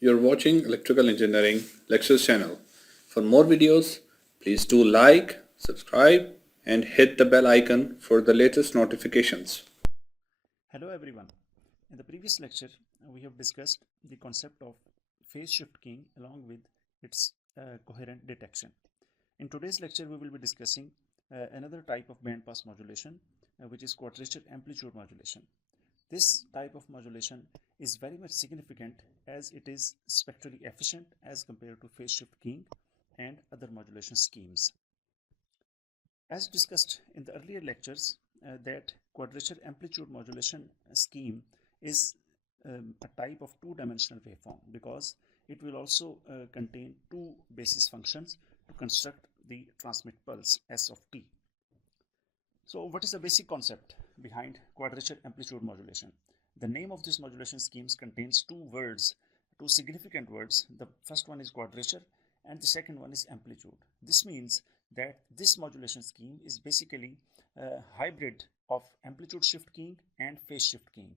You're watching Electrical Engineering Lectures channel. For more videos, please do like, subscribe, and hit the bell icon for the latest notifications. Hello everyone. In the previous lecture, we have discussed the concept of phase shift keying along with its coherent detection. In today's lecture, we will be discussing another type of bandpass modulation, which is quadrature amplitude modulation. This type of modulation is very much significant as it is spectrally efficient as compared to phase shift keying and other modulation schemes. As discussed in the earlier lectures, that quadrature amplitude modulation scheme is a type of two-dimensional waveform because it will also contain two basis functions to construct the transmit pulse S of t. So what is the basic concept behind quadrature amplitude modulation? The name of this modulation schemes contains two words, two significant words. The first one is quadrature and the second one is amplitude. This means that this modulation scheme is basically a hybrid of amplitude shift keying and phase shift keying.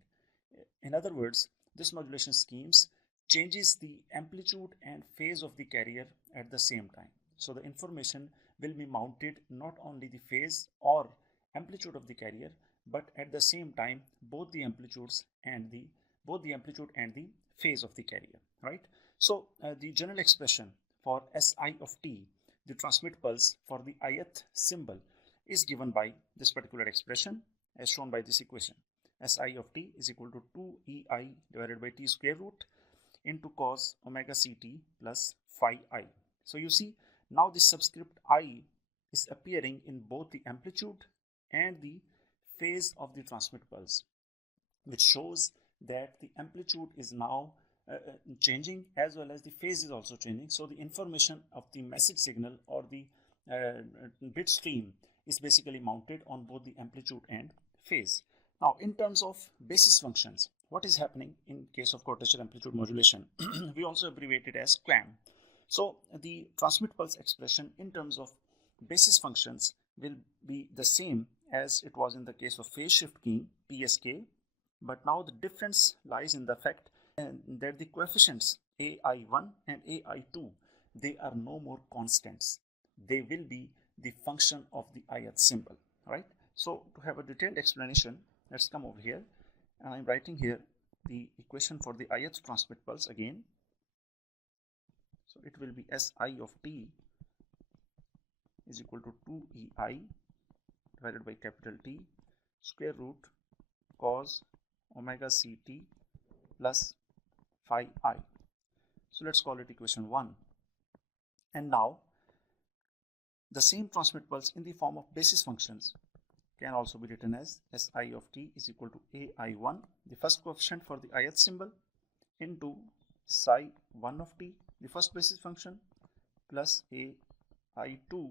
In other words, this modulation schemes changes the amplitude and phase of the carrier at the same time. So the information will be mounted not only the phase or amplitude of the carrier, but at the same time both the amplitudes and the phase of the carrier, right? So the general expression for Si of t, the transmit pulse for the ith symbol, is given by this particular expression as shown by this equation. Si of t is equal to 2ei divided by t square root into cos omega ct plus phi I. So you see now this subscript I is appearing in both the amplitude and the phase of the transmit pulse, which shows that the amplitude is now changing as well as the phase is also changing. So the information of the message signal or the bit stream is basically mounted on both the amplitude and phase. Now in terms of basis functions, what is happening in case of quadrature amplitude modulation? We also abbreviate it as QAM. So the transmit pulse expression in terms of basis functions will be the same as it was in the case of phase shift keying, PSK, but now the difference lies in the fact that the coefficients AI1 and AI2, they are no more constants. They will be the function of the ith symbol, right? So to have a detailed explanation, let's come over here and I'm writing here the equation for the ith transmit pulse again. So it will be Si of t is equal to 2ei divided by capital T square root cos omega ct plus phi I. So let's call it equation 1. And now the same transmit pulse in the form of basis functions can also be written as Si of t is equal to ai1, the first coefficient for the ith symbol, into psi 1 of t, the first basis function, plus ai2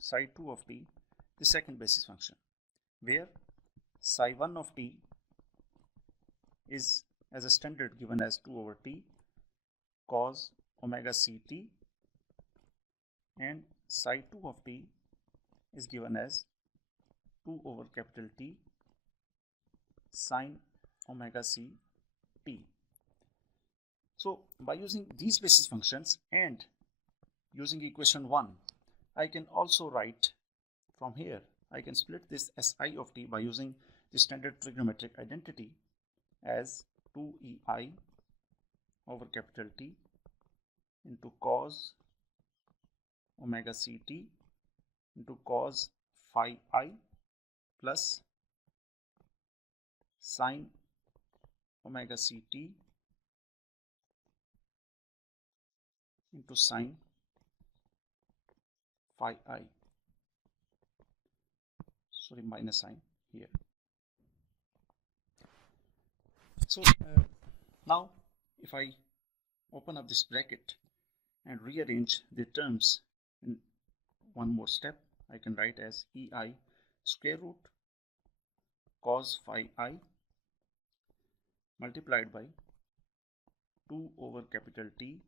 psi 2 of t, the second basis function, where psi 1 of t is as a standard given as 2 over t cos omega ct and psi 2 of t is given as 2 over capital T sine omega ct. So by using these basis functions and using equation 1, I can also write from here, I can split this Si of t by using the standard trigonometric identity as 2ei over capital T into cos omega ct into cos phi I plus sine omega ct into sine phi I. Sorry, minus sign here. So now if I open up this bracket and rearrange the terms in one more step, I can write as ei square root cos phi I multiplied by 2 over capital T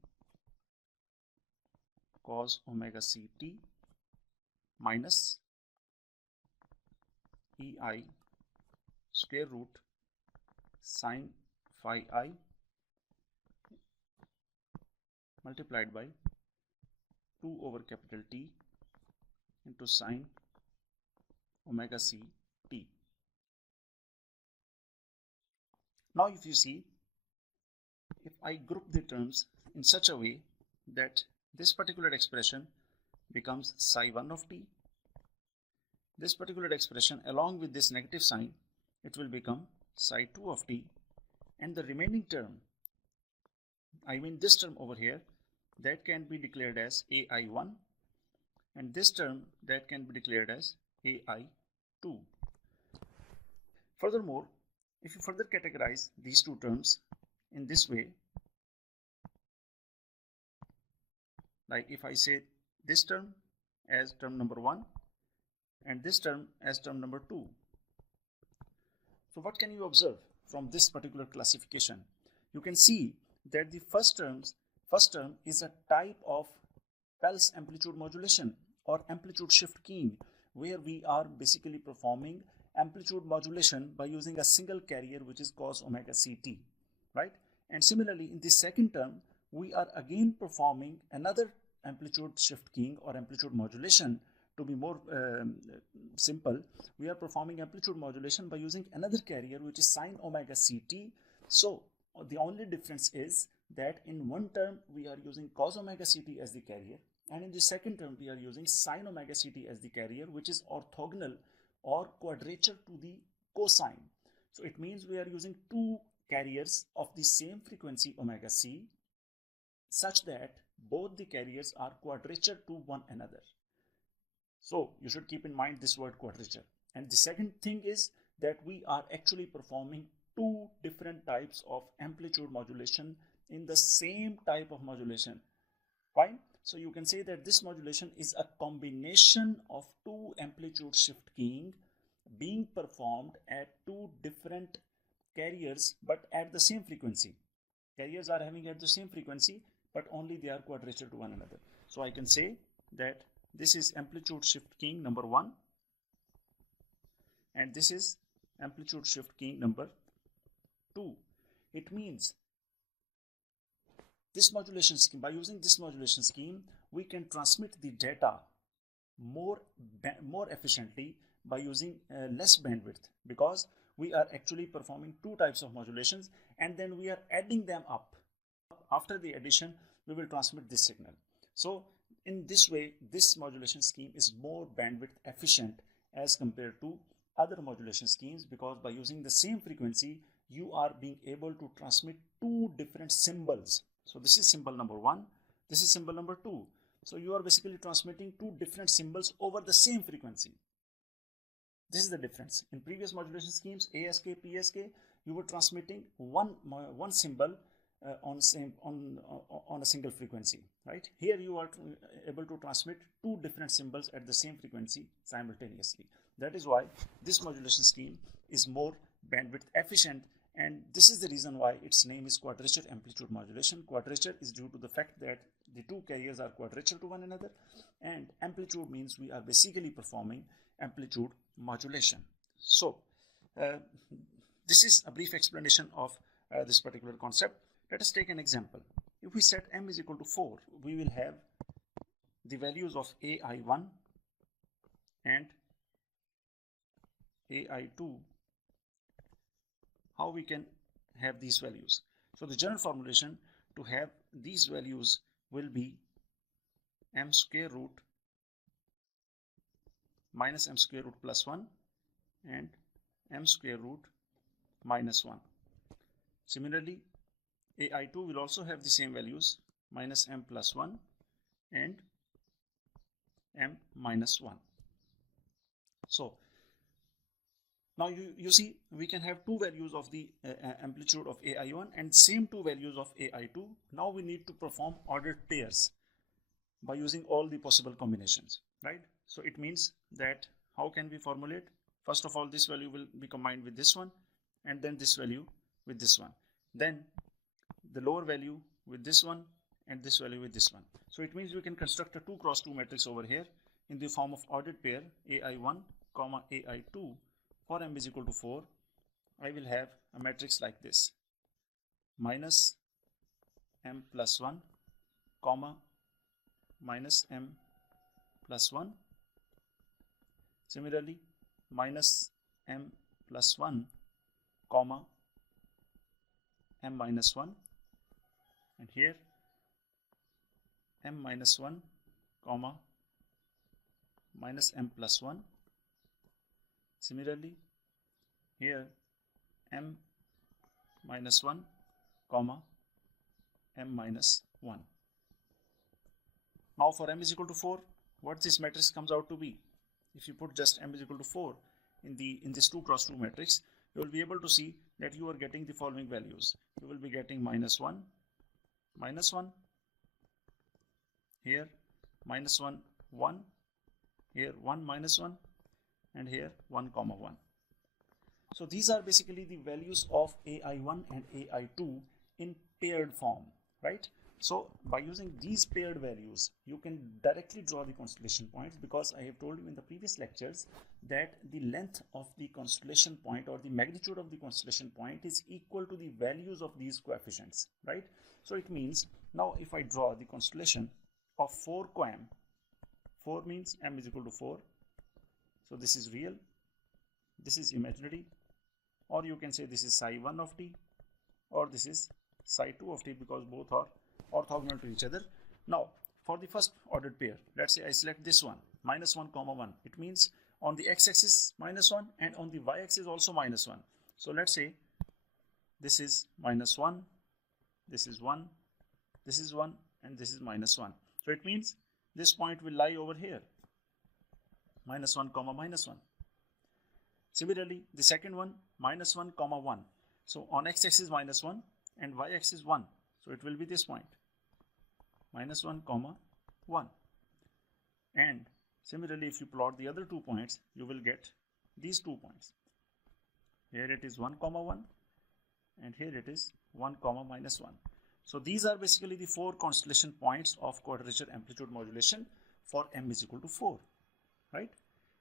cos omega ct minus ei square root sine phi I multiplied by 2 over capital T into sine omega c t. Now if you see, if I group the terms in such a way that this particular expression becomes psi 1 of t, this particular expression along with this negative sign, it will become psi 2 of t, and the remaining term, I mean this term over here, that can be declared as ai1, and this term that can be declared as ai2. Furthermore, if you further categorize these two terms in this way, like if I say this term as term number 1 and this term as term number 2, so what can you observe from this particular classification? You can see that the first term is a type of pulse amplitude modulation or amplitude shift keying, where we are basically performing amplitude modulation by using a single carrier, which is cos omega ct, right? And similarly, in the second term, we are again performing another amplitude shift keying or amplitude modulation. To be more simple, we are performing amplitude modulation by using another carrier, which is sine omega ct. So the only difference is that in one term we are using cos omega ct as the carrier, and in the second term we are using sine omega ct as the carrier, which is orthogonal or quadrature to the cosine. So it means we are using two carriers of the same frequency omega c, such that both the carriers are quadrature to one another. So you should keep in mind this word quadrature. And the second thing is that we are actually performing two different types of amplitude modulation in the same type of modulation. Fine. So you can say that this modulation is a combination of two amplitude shift keying being performed at two different carriers but at the same frequency. Carriers are having at the same frequency, but only they are quadrature to one another. So I can say that this is amplitude shift keying number 1 and this is amplitude shift keying number 2. It means this modulation scheme, by using this modulation scheme, we can transmit the data more efficiently by using less bandwidth, because we are actually performing two types of modulations and then we are adding them up. After the addition, we will transmit this signal. So in this way, this modulation scheme is more bandwidth efficient as compared to other modulation schemes, because by using the same frequency, you are being able to transmit two different symbols. So this is symbol number 1, this is symbol number 2. So you are basically transmitting two different symbols over the same frequency. This is the difference. In previous modulation schemes, ASK, PSK, you were transmitting one symbol on a single frequency, right? Here you are able to transmit two different symbols at the same frequency simultaneously. That is why this modulation scheme is more bandwidth efficient, and this is the reason why its name is Quadrature Amplitude Modulation. Quadrature is due to the fact that the two carriers are quadrature to one another, and amplitude means we are basically performing amplitude modulation. So this is a brief explanation of this particular concept. Let us take an example. If we set m is equal to 4, we will have the values of ai1 and ai2. How we can have these values? So the general formulation to have these values will be m square root minus m square root plus 1 and m square root minus 1. Similarly, ai2 will also have the same values, minus m plus 1 and m minus 1. So now you see we can have two values of the amplitude of ai1 and same two values of ai2. Now we need to perform ordered pairs by using all the possible combinations, right? So it means that how can we formulate? First of all, this value will be combined with this one, and then this value with this one. Then the lower value with this one and this value with this one. So it means we can construct a 2 cross 2 matrix over here in the form of ordered pair ai1 comma ai2. For m is equal to 4, I will have a matrix like this: minus m plus 1 comma minus m plus 1. Similarly, minus m plus 1 comma m minus 1, and here m minus 1 comma minus m plus 1. Similarly, here m minus 1 comma m minus 1. Now for m is equal to 4, what this matrix comes out to be? If you put just m is equal to 4 in this 2 cross 2 matrix, you will be able to see that you are getting the following values. You will be getting minus 1, here minus 1, 1, here 1 minus 1, and here 1 comma 1. So these are basically the values of AI1 and AI2 in paired form, right? So by using these paired values, you can directly draw the constellation points, because I have told you in the previous lectures that the length of the constellation point or the magnitude of the constellation point is equal to the values of these coefficients, right? So it means now if I draw the constellation of 4 QAM, 4 means m is equal to 4. So this is real, this is imaginary, or you can say this is psi 1 of t, or this is psi 2 of t, because both are orthogonal to each other. Now for the first ordered pair, let's say I select this one, minus 1 comma 1. It means on the x-axis minus 1 and on the y-axis also minus 1. So let's say this is minus 1, this is 1, this is 1, and this is minus 1. So it means this point will lie over here, minus 1 comma minus 1. Similarly, the second one, minus 1 comma 1. So on x-axis minus 1 and y-axis 1. So it will be this point, minus 1 comma 1. And similarly, if you plot the other 2 points, you will get these 2 points. Here it is 1 comma 1, and here it is 1 comma minus 1. So these are basically the 4 constellation points of quadrature amplitude modulation for m is equal to 4, right?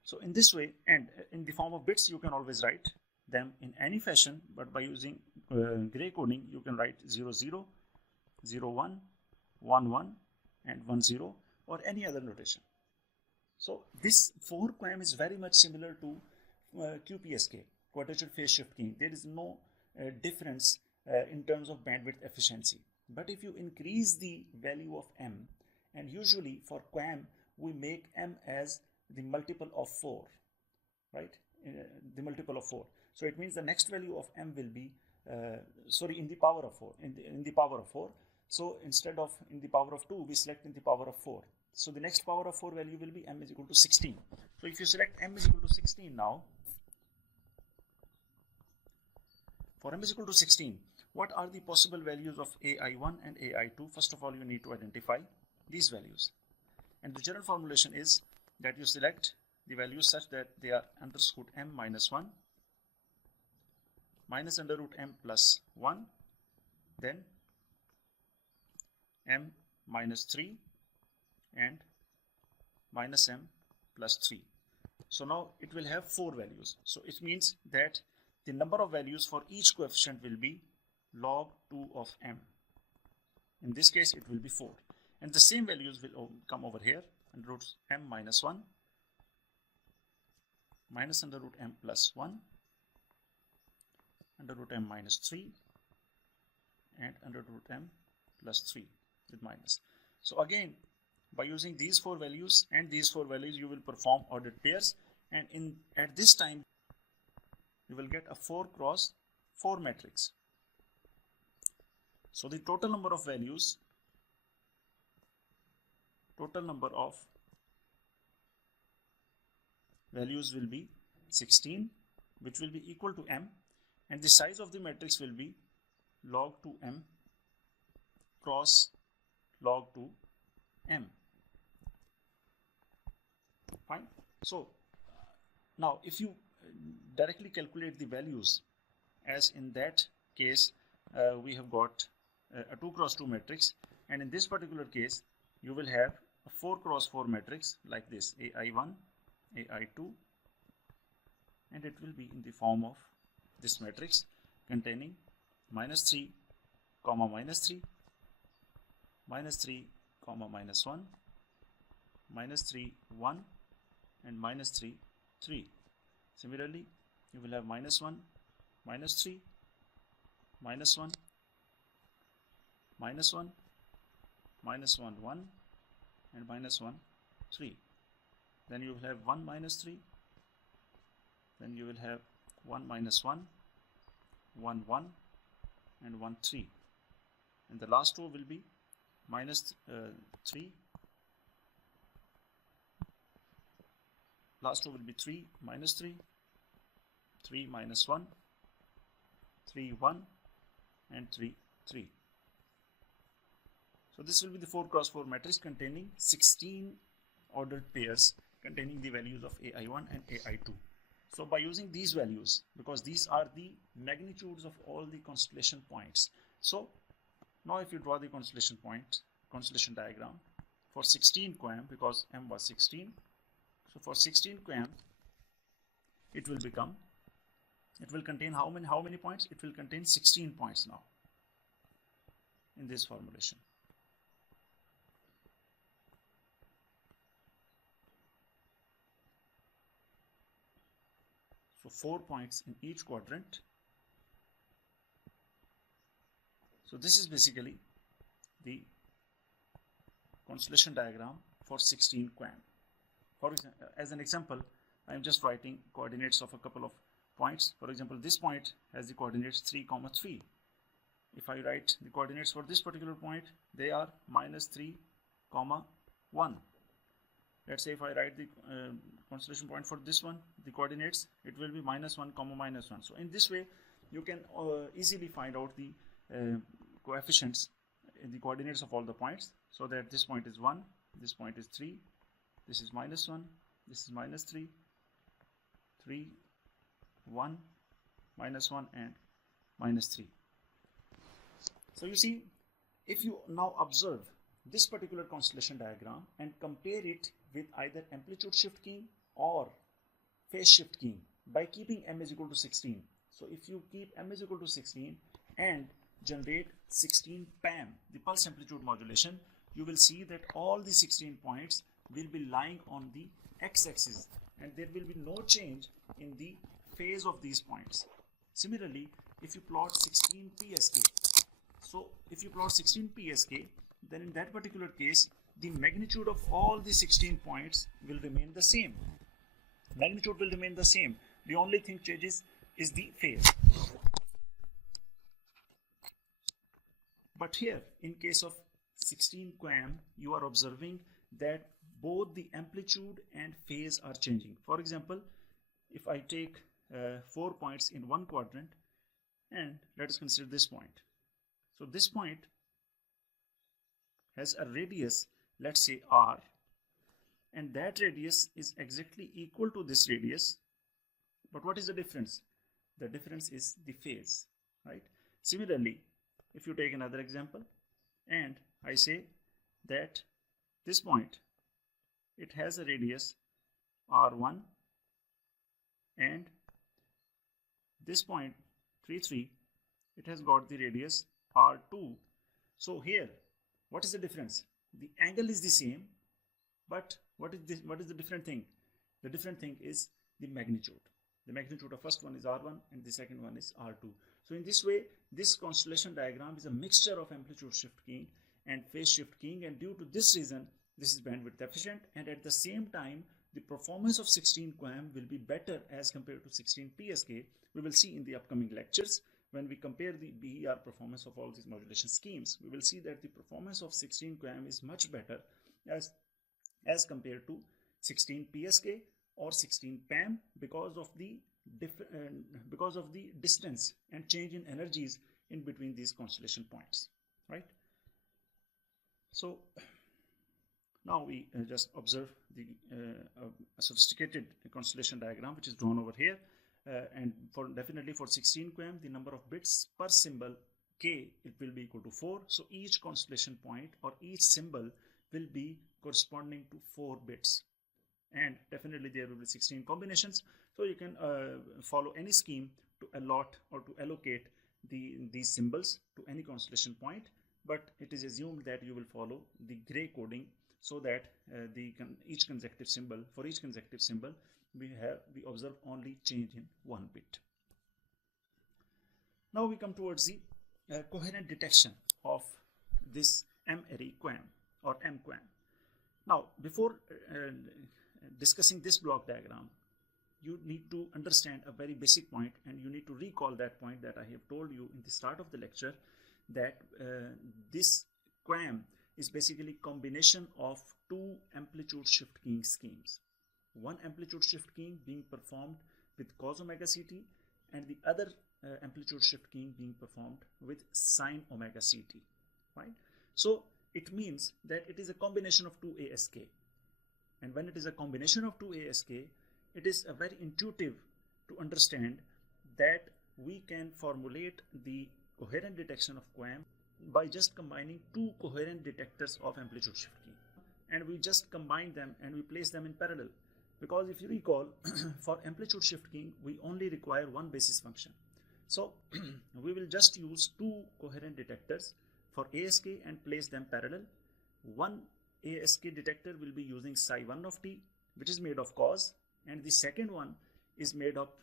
So in this way, and in the form of bits, you can always write them in any fashion, but by using gray coding, you can write 0, 0, 0, 1, 1, 1, and 1, 0, or any other notation. So this 4 QAM is very much similar to QPSK, quadrature phase shift keying. There is no difference in terms of bandwidth efficiency. But if you increase the value of m, and usually for QAM, we make m as the multiple of 4, right? The multiple of 4. So it means the next value of m will be, in the power of 4, in the power of 4. So instead of in the power of 2, we select in the power of 4. So the next power of 4 value will be m is equal to 16. So if you select m is equal to 16 now, for m is equal to 16, what are the possible values of AI1 and AI2? First of all, you need to identify these values. And the general formulation is that you select the values such that they are under root m minus 1, minus under root m plus 1, then m minus 3, and minus m plus 3. So now it will have 4 values. So it means that the number of values for each coefficient will be log 2 of m. In this case, it will be 4. And the same values will come over here, under root m minus 1, minus under root m plus 1, under root m minus 3, and under root m plus 3 with minus. So again, by using these 4 values and these 4 values, you will perform ordered pairs, and at this time you will get a 4 cross 4 matrix. So the total number of values, will be 16, which will be equal to m, and the size of the matrix will be log 2m cross log 2m. Fine. So now if you directly calculate the values, as in that case we have got a 2 cross 2 matrix, and in this particular case you will have a 4 cross 4 matrix like this, AI1, AI2, and it will be in the form of this matrix containing minus 3 comma minus 3, minus 3 comma minus 1, minus 3, 1, and minus 3, 3. Similarly, you will have minus 1, minus 3, minus 1, minus 1, minus 1, 1, and minus 1, 3. Then you will have 1 minus 3, then you will have 1 minus 1, 1, 1, and 1, 3. And the last row will be minus 3. Last row will be 3 minus 3, 3 minus 1, 3, 1, and 3, 3. So this will be the 4 cross 4 matrix containing 16 ordered pairs containing the values of AI1 and AI2. So by using these values, because these are the magnitudes of all the constellation points. So now if you draw the constellation diagram for 16 QAM, because M was 16. So for 16 QAM, it will contain how many points? It will contain 16 points now in this formulation. So 4 points in each quadrant. So this is basically the constellation diagram for 16 QAM. For example, as an example, I am just writing coordinates of a couple of points. For example, this point has the coordinates 3, 3. If I write the coordinates for this particular point, they are minus 3, 1. Let's say if I write the constellation point for this one, the coordinates, it will be minus 1, minus 1. So in this way, you can easily find out the coefficients in the coordinates of all the points, so that this point is 1, this point is 3, this is minus 1, this is minus 3, 3, 1, minus 1, and minus 3. So you see, if you now observe this particular constellation diagram and compare it with either amplitude shift keying or phase shift keying by keeping m is equal to 16. So if you keep m is equal to 16 and generate 16 PAM, the pulse amplitude modulation, you will see that all the 16 points will be lying on the x-axis and there will be no change in the phase of these points. Similarly, if you plot 16 PSK, so if you plot 16 PSK, then in that particular case, the magnitude of all the 16 points will remain the same. Magnitude will remain the same. The only thing changes is the phase. But here, in case of 16 QAM, you are observing that both the amplitude and phase are changing. For example, if I take 4 points in one quadrant, and let us consider this point. So this point has a radius, let's say r, and that radius is exactly equal to this radius. But what is the difference? The difference is the phase, right? Similarly, if you take another example and I say that this point, it has a radius r1, and this point 3, 3, it has got the radius r2. So here, what is the difference? The angle is the same, but what is the different thing? The different thing is the magnitude. The magnitude of first one is r1 and the second one is r2. So in this way, this constellation diagram is a mixture of amplitude shift keying and phase shift keying, and due to this reason, this is bandwidth efficient, and at the same time, the performance of 16 QAM will be better as compared to 16 PSK. We will see in the upcoming lectures. When we compare the BER performance of all these modulation schemes, we will see that the performance of 16 QAM is much better as compared to 16 PSK or 16 PAM because of the distance and change in energies in between these constellation points, right? So now we just observe the a sophisticated constellation diagram which is drawn over here, and definitely for 16 QAM, the number of bits per symbol k, it will be equal to 4. So each constellation point or each symbol will be corresponding to 4 bits, and definitely there will be 16 combinations. So you can follow any scheme to allot or to allocate these symbols to any constellation point but it is assumed that you will follow the gray coding so that each consecutive symbol, we observe only change in 1 bit. Now we come towards the coherent detection of this M-array QAM or M-QAM. Now, before discussing this block diagram, you need to understand a very basic point, and you need to recall that point that I have told you in the start of the lecture, that this QAM is basically combination of two amplitude shift keying schemes. One amplitude shift keying being performed with cos omega ct, and the other amplitude shift keying being performed with sine omega ct, right? So it means that it is a combination of two ASK, and when it is a combination of two ASK, it is a very intuitive to understand that we can formulate the coherent detection of QAM by just combining two coherent detectors of amplitude shift keying, and we just combine them and we place them in parallel, because if you recall, for amplitude shift keying we only require one basis function. So we will just use two coherent detectors for ASK and place them parallel. One ASK detector will be using psi 1 of t, which is made of cos, and the second one is made up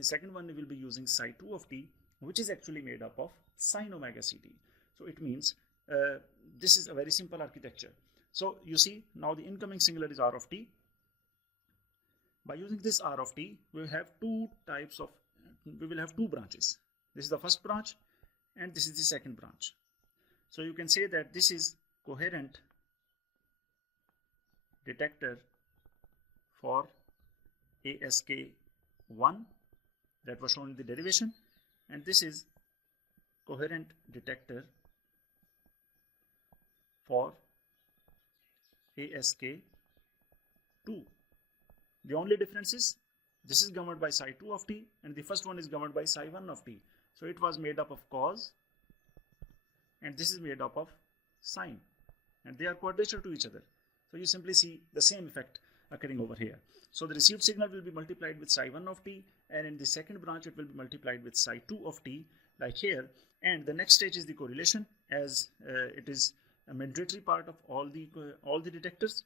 second one will be using psi 2 of t, which is actually made up of sine omega ct. So it means this is a very simple architecture. So you see, now the incoming singular is r of t. By using this r of t, we will have two branches. This is the first branch and this is the second branch. So you can say that this is coherent detector for ASK1 that was shown in the derivation, and this is coherent detector for ASK2. The only difference is this is governed by psi 2 of t and the first one is governed by psi 1 of t. So it was made up of cos and this is made up of sine, and they are quadrature to each other. So you simply see the same effect occurring over here. So the received signal will be multiplied with psi 1 of t, and in the second branch it will be multiplied with psi 2 of t, like here. And the next stage is the correlation, as it is a mandatory part of all the detectors.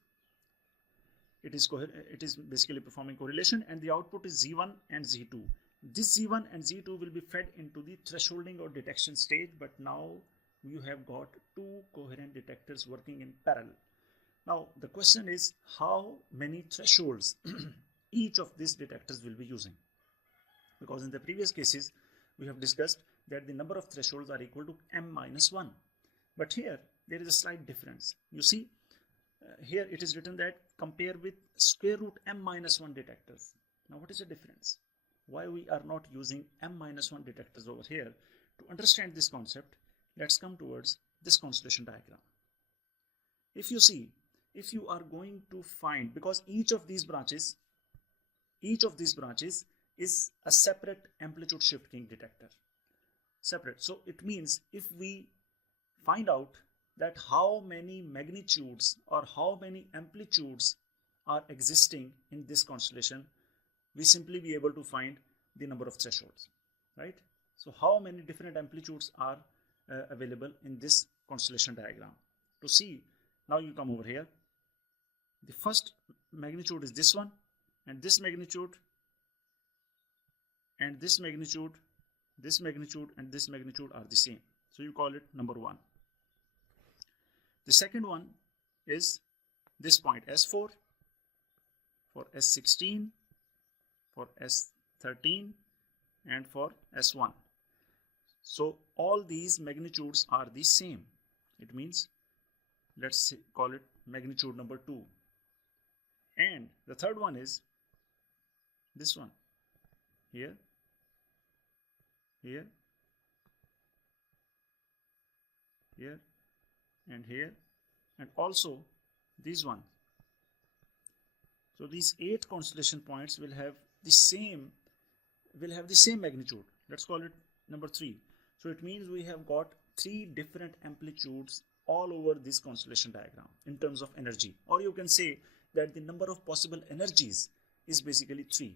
It is basically performing correlation, and the output is Z1 and Z2. This Z1 and Z2 will be fed into the thresholding or detection stage, but now you have got two coherent detectors working in parallel. Now the question is how many thresholds each of these detectors will be using, because in the previous cases we have discussed that the number of thresholds are equal to m-1, but here there is a slight difference. You see, here it is written that compare with square root m-1 detectors. Now what is the difference? Why we are not using m-1 detectors over here? To understand this concept, let's come towards this constellation diagram. If you see, if you are going to find, because each of these branches is a separate amplitude shift keying detector, separate. So it means if we find out that how many magnitudes or how many amplitudes are existing in this constellation, we simply be able to find the number of thresholds, right? So how many different amplitudes are available in this constellation diagram? To see, now you come over here. The first magnitude is this one, and this magnitude, and this magnitude, this magnitude, and this magnitude are the same. So you call it number 1. The second one is this point S4, for S16, for S13, and for S1. So all these magnitudes are the same. It means let's call it magnitude number 2. And the third one is this one, here, here, here, and here, and also this one. So these 8 constellation points will have the same magnitude. Let's call it number 3. So it means we have got 3 different amplitudes all over this constellation diagram in terms of energy, or you can say that the number of possible energies is basically 3.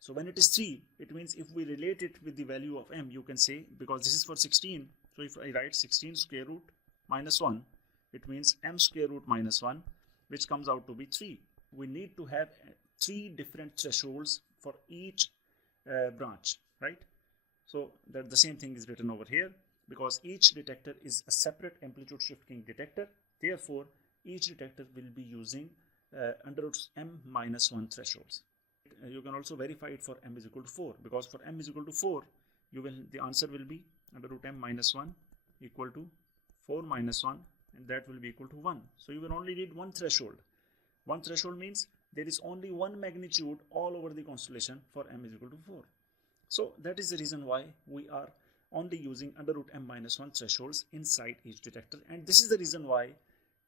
So when it is 3, it means if we relate it with the value of m, you can say, because this is for 16, so if I write 16 square root minus 1, it means m square root minus 1, which comes out to be 3. We need to have 3 different thresholds for each branch, right? So that the same thing is written over here, because each detector is a separate amplitude shift keying detector. Therefore, each detector will be using under root m minus 1 thresholds. You can also verify it for m is equal to 4, because for m is equal to 4, the answer will be under root m minus 1 equal to 4 minus 1, and that will be equal to 1. So you will only need one threshold. One threshold means there is only one magnitude all over the constellation for m is equal to 4. So that is the reason why we are only using under root m minus 1 thresholds inside each detector, and this is the reason why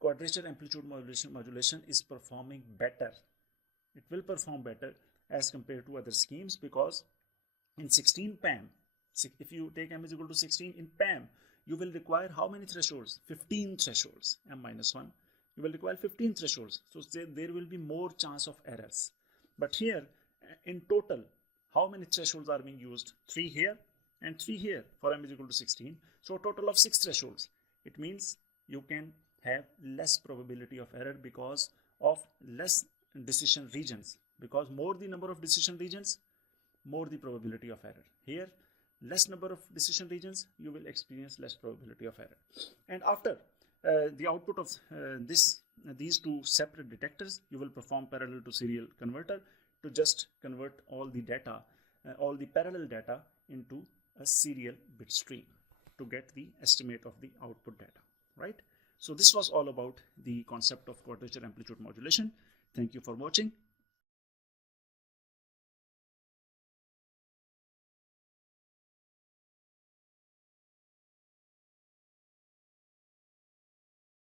quadrature amplitude modulation is performing better. It will perform better as compared to other schemes, because in 16 PAM, if you take m is equal to 16 in PAM, you will require how many thresholds? 15 thresholds, m minus 1. You will require 15 thresholds, so there will be more chance of errors. But here, in total, how many thresholds are being used? 3 here and 3 here for m is equal to 16. So a total of 6 thresholds. It means you can have less probability of error because of less decision regions. Because more the number of decision regions, more the probability of error. Here, less number of decision regions, you will experience less probability of error. And after the output of these two separate detectors, you will perform parallel to serial converter to just convert all the data, all the parallel data into a serial bit stream to get the estimate of the output data, right? So this was all about the concept of quadrature amplitude modulation. Thank you for watching.